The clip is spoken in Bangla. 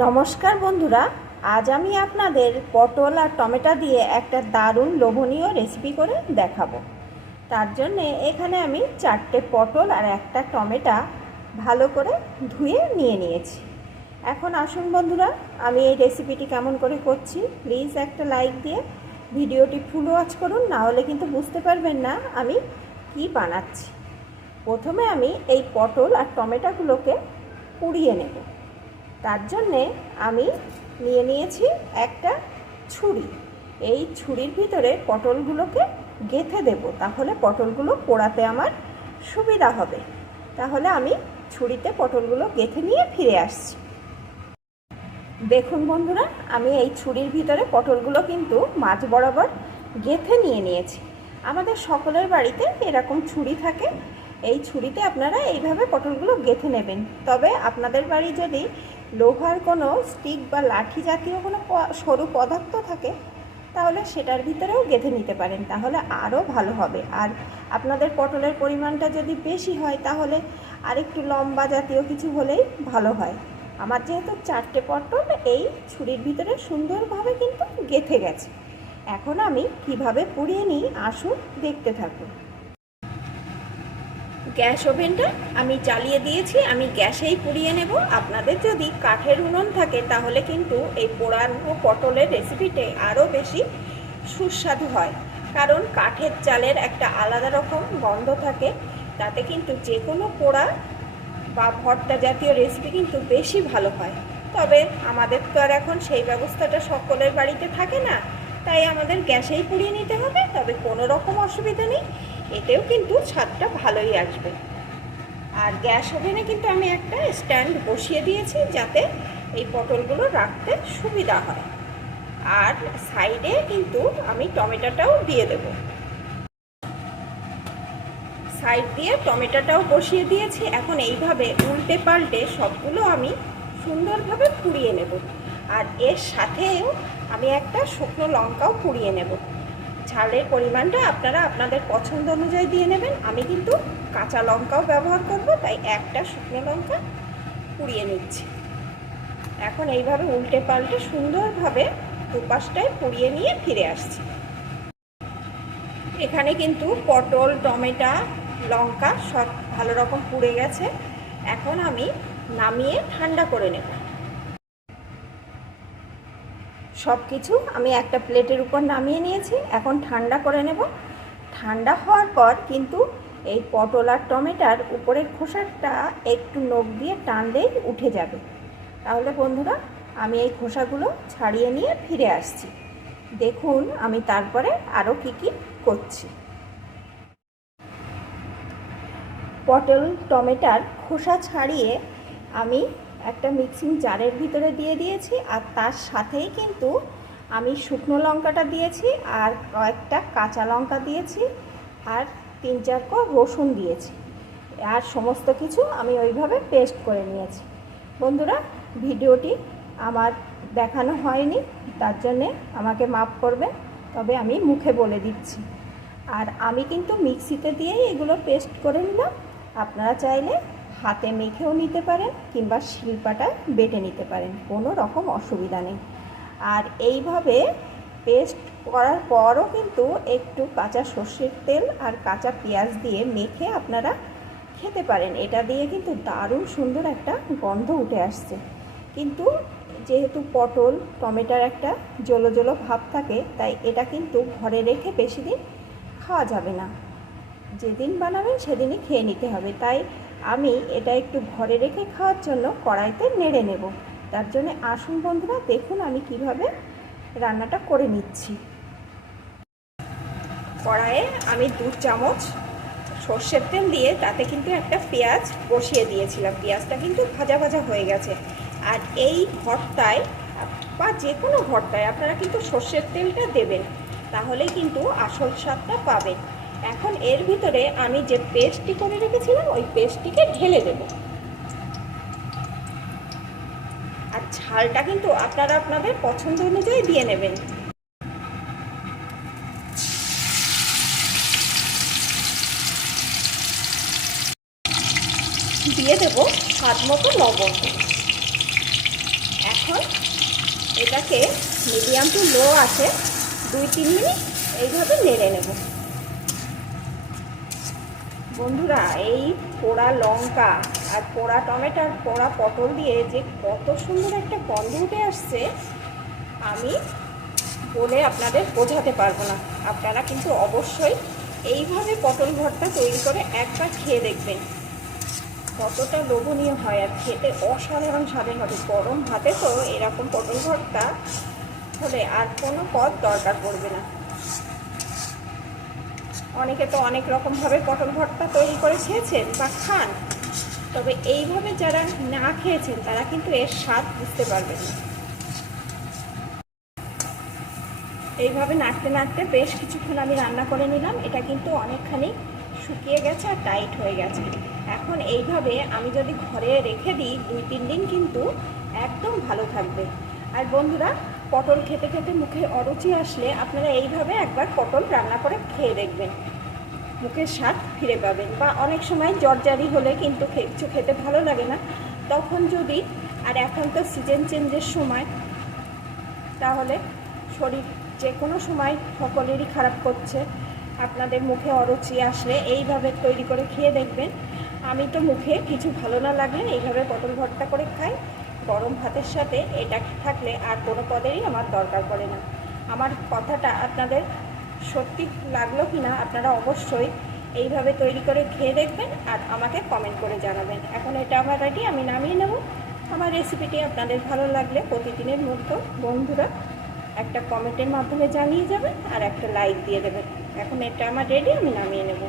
নমস্কার বন্ধুরা, আজ আমি আপনাদের পটল আর টমেটো দিয়ে একটা দারুণ লোভনীয় রেসিপি করে দেখাবো। তার জন্যে এখানে আমি চারটে পটল আর একটা টমেটো ভালো করে ধুয়ে নিয়ে নিয়েছি। এখন আসুন বন্ধুরা, আমি এই রেসিপিটি কেমন করে করছি প্লিজ একটা লাইক দিয়ে ভিডিওটি ফুল ওয়াচ করুন, না হলে কিন্তু বুঝতে পারবেন না আমি কি বানাচ্ছি। প্রথমে আমি এই পটল আর টমেটোগুলোকে পুড়িয়ে নেব। তার জন্যে আমি নিয়ে নিয়েছি একটা ছুরি। এই ছুরির ভিতরে পটলগুলোকে গেঁথে দেব, তাহলে পটলগুলো পোড়াতে আমার সুবিধা হবে। তাহলে আমি ছুরিতে পটলগুলো গেঁথে নিয়ে ফিরে আসছি। দেখুন বন্ধুরা, আমি এই ছুরির ভিতরে পটলগুলো কিন্তু মাছ বরাবর গেঁথে নিয়ে নিয়েছি। আমাদের সকলের বাড়িতে এরকম ছুরি থাকে। এই ছুরিতে আপনারা এইভাবে পটলগুলো গেঁথে নেবেন। তবে আপনাদের বাড়ি যদি লোহার কোনো স্টিক বা লাঠি জাতীয় কোনো সরু পদার্থ থাকে, তাহলে সেটার ভিতরেও গেঁথে নিতে পারেন, তাহলে আরও ভালো হবে। আর আপনাদের পটলের পরিমাণটা যদি বেশি হয়, তাহলে আরেকটু লম্বা জাতীয় কিছু হলেই ভালো হয়। আমার যেহেতু চারটে পটল, এই ছুরির ভিতরে সুন্দরভাবে কিন্তু গেঁথে গেছে। এখন আমি কীভাবে পুড়িয়ে নিই, আসুন দেখতে থাকুন। গ্যাস ওভেনটা আমি চালিয়ে দিয়েছি, আমি গ্যাসেই পুড়িয়ে নেব। আপনাদের যদি কাঠের উনুন থাকে, তাহলে কিন্তু এই পোড়ানো পটলের রেসিপিতে আরও বেশি সুস্বাদু হয়। কারণ কাঠের চালের একটা আলাদা রকম গন্ধ থাকে, তাতে কিন্তু যে কোনো পোড়া বা ভর্তা জাতীয় রেসিপি কিন্তু বেশি ভালো হয়। তবে আমাদের তো আর এখন সেই ব্যবস্থাটা সকলের বাড়িতে থাকে না, তাই আমাদের গ্যাসেই পুড়িয়ে নিতে হবে, তবে কোনো রকম অসুবিধা নেই। এতেও কিন্তু স্বাদটা ভালোই আসবে। আর গ্যাস ওভেনে কিন্তু আমি একটা স্ট্যান্ড বসিয়ে দিয়েছি যাতে এই পটলগুলো রাখতে সুবিধা হয়। আর সাইডে কিন্তু আমি টমেটোটাও দিয়ে দেবো। সাইড দিয়ে টমেটোটাও বসিয়ে দিয়েছি। এখন এইভাবে উল্টে পাল্টে সবগুলো আমি সুন্দরভাবে পুড়িয়ে নেব। আর এর সাথেও আমি একটা শুকনো লঙ্কাও পুড়িয়ে নেব। ঝালের পরিমাণটা আপনারা আপনাদের পছন্দ অনুযায়ী দিয়ে নেবেন। আমি কিন্তু কাঁচা লঙ্কাও ব্যবহার করব, তাই একটা শুকনো লঙ্কা পুড়িয়ে নিচ্ছি। এখন এইভাবে উল্টে পাল্টে সুন্দরভাবে দুপাশটায় পুড়িয়ে নিয়ে ফিরে আসছি। এখানে কিন্তু পটল, টমেটো, লঙ্কা সব ভালো রকম পুড়ে গেছে। এখন আমি নামিয়ে ঠান্ডা করে নেব। সব কিছু আমি একটা প্লেটের উপর নামিয়ে নিয়েছি। এখন ঠান্ডা করে নেব। ঠান্ডা হওয়ার পর কিন্তু এই পটল আর টমেটার উপরের খোসাটা একটু নখ দিয়ে টানলেই উঠে যাবে। তাহলে বন্ধুরা, আমি এই খোসাগুলো ছাড়িয়ে নিয়ে ফিরে আসছি। দেখুন আমি তারপরে আরও কী কী করছি। পটল, টমেটার খোসা ছাড়িয়ে আমি একটা মিক্সিং জারের ভিতরে দিয়ে দিয়েছি আর তার সাথেই কিন্তু আমি শুকনো লঙ্কাটা দিয়েছি আর কয়েকটা কাঁচা লঙ্কা দিয়েছি আর তিন চার ক রসুন দিয়েছি। আর সমস্ত কিছু আমি ওইভাবে পেস্ট করে নিয়েছি। বন্ধুরা, ভিডিওটি আমার দেখানো হয়নি, তার জন্যে আমাকে মাফ করবে তবে আমি মুখে বলে দিচ্ছি। আর আমি কিন্তু মিক্সিতে দিয়েই এগুলো পেস্ট করে নিলাম। আপনারা চাইলে হাতে মেখেও নিতে পারেন কিংবা শিল্পাটায় বেটে নিতে পারেন, কোনো রকম অসুবিধা নেই। আর এইভাবে পেস্ট করার পরও কিন্তু একটু কাঁচা সর্ষের তেল আর কাঁচা পেঁয়াজ দিয়ে মেখে আপনারা খেতে পারেন। এটা দিয়ে কিন্তু দারুণ সুন্দর একটা গন্ধ উঠে আসছে। কিন্তু যেহেতু পটল, টমেটোর একটা জলো জলো ভাব থাকে, তাই এটা কিন্তু ঘরে রেখে বেশি দিন খাওয়া যাবে না। যেদিন বানাবেন সেদিনই খেয়ে নিতে হবে। তাই আমি এটা একটু ঘরে রেখে খাওয়ার জন্য কড়াইতে নেড়ে নেব। তার জন্য আসুন বন্ধুরা, দেখুন আমি কীভাবে রান্নাটা করে নিচ্ছি। কড়াইয়ে আমি দু চামচ সর্ষের তেল দিয়ে তাতে কিন্তু একটা পেঁয়াজ বসিয়ে দিয়েছিলাম। পেঁয়াজটা কিন্তু ভাজা ভাজা হয়ে গেছে। আর এই ভর্তায় বা যে কোনো ভর্তায় আপনারা কিন্তু সর্ষের তেলটা দেবেন, তাহলেই কিন্তু আসল স্বাদটা পাবেন। এখন এর ভিতরে আমি যে পেস্টটি করে রেখেছিলাম, ওই পেস্টটিকে ঢেলে দেব। আর ঝালটা কিন্তু আপনারা আপনাদের পছন্দ অনুযায়ী দিয়ে নেবেন। দিয়ে দেব স্বাদ মতো লবণ। এখন এটাকে মিডিয়াম টু লো আছে দুই তিন মিনিট এইভাবে নেড়ে নেব। বন্ধুরা, এই পোড়া লঙ্কা আর পোড়া টমেটোর পোড়া পটল দিয়ে যে কত সুন্দর একটা গন্ধ উঠে আসছে, আমি বলে আপনাদের বোঝাতে পারব না। আপনারা কিন্তু অবশ্যই এইভাবে পটল ভর্তা তৈরি করে একবার খেয়ে দেখবেন। কতটা লোভনীয় হয় আর খেতে অসাধারণ স্বাদের হবে। গরম ভাতে তো এরকম পটল ভর্তা হলে আর কোনো পদ দরকার পড়বে না। অনেকে তো অনেক রকমভাবে পটল ভর্তা তৈরি করে খেয়েছেন বা খান। তবে এইভাবে যারা না খেয়েছেন, তারা কিন্তু এর স্বাদ বুঝতে পারবেন না। এইভাবে নাড়তে নাড়তে বেশ কিছুক্ষণ আমি রান্না করে নিলাম। এটা কিন্তু অনেকখানি শুকিয়ে গেছে আর টাইট হয়ে গেছে। এখন এইভাবে আমি যদি ঘরে রেখে দিই, দুই তিন দিন কিন্তু একদম ভালো থাকবে। আর বন্ধুরা পটল খেতে খেতে মুখে অরুচি আসলে আপনারা এইভাবে একবার পটল রান্না করে খেয়ে দেখবেন। মুখের স্বাদ ফিরে পাবেন বা অনেক সময় জর্জারি হলে কিন্তু কিছু খেতে ভালো লাগে না। তখন যদি আর এখন তো সিজন চেঞ্জের সময়, তাহলে শরীর যে কোনো সময় সকলেরই খারাপ করছে, আপনাদের মুখে অরুচি আসলে এইভাবে তৈরি করে খেয়ে দেখবেন। আমি তো মুখে কিছু ভালো না লাগলে এইভাবে পটল ভর্তা করে খাই। গরম ভাতের সাথে এটা থাকলে আর কোনো পদেরই আমার দরকার পড়ে না। আমার কথাটা আপনাদের সত্যি লাগল কি না আপনারা অবশ্যই এইভাবে তৈরি করে খেয়ে দেখবেন আর আমাকে কমেন্ট করে জানাবেন। এখন এটা আমার রেডি আমি নামিয়ে নেব। আমার রেসিপিটি আপনাদের ভালো লাগলে প্রতিদিনের মতো বন্ধুরা একটা কমেন্টের মাধ্যমে জানিয়ে যাবেন আর একটা লাইক দিয়ে দেবেন। এখন এটা আমার রেডি আমি নামিয়ে নেব।